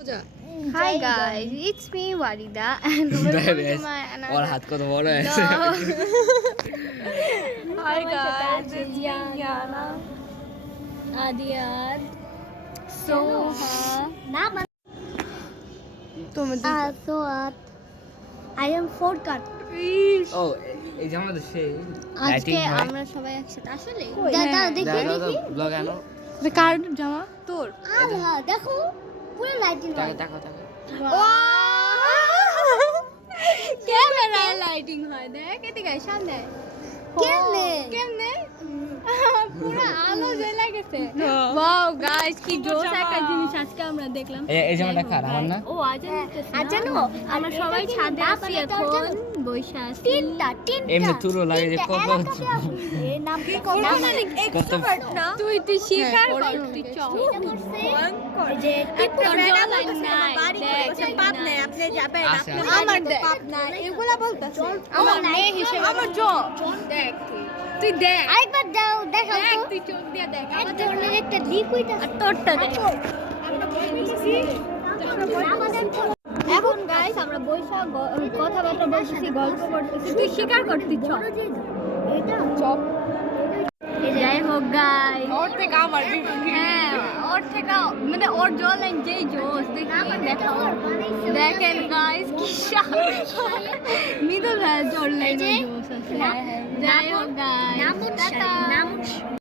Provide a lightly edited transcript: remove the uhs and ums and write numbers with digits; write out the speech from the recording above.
Hi guys, it's me Warida and welcome to my और another हाथ को तो बोल रहे हैं Hi guys, it's me Yana Adiyat Soha Soat. I am Fordcat. ও এই যে আমাদের সেই আজকে আমরা সবাই একসাথে আসলে দাদা দেখি ব্লগ আনো কার জামা তোর আহা দেখো পুরো লাইটিং টাকা টাকা টাকা ক্যামেরা লাইটিং হয় দেখ এদিকে সামনে কেমনে কেমনে পুরো আলো জ্বলে গেছে ওয়াও গাইস কি জোস একটা জিনিস আজকে আমরা দেখলাম এই জামাটা কার আমার না ও আজান জানো আমরা সবাই ছাদে আছি এখন বৈশা আছি তিনটা এমনি তুলো লাগে যে কত এই নাম কি কত তুই স্বীকার কর তুই চল এই যে তোর জল নাই দেখ পাপ নাই আপনি যাবেন আচ্ছা, আপনি আচ্ছা। আমার দেখ পাপ নাই এগুলা বলতাছে আমার মেয়ে হিসেবে আমার জল দেখ তুই দেখ আরেকবার দাও দেখাও দেখ তো তুই চোখ দিয়ে দেখ এক ধরনের একটা লিকুইড আছে আর তোরটা দেখ আমাদের এখন গাইস আমরা বৈশা কথাবার্তা বলতেছি গল্প করতেছি তুই স্বীকার করতিস চল এটা চপ যাই হোক গাইস ওর থেকে আমার হ্যাঁ ওর থেকে মানে ওর জল লাইন যেই জোস দেখি দেখো দেখেন গাইস কি মিদুল ভাই জল লাইন জোস আছে যাই হোক গাইস নামুন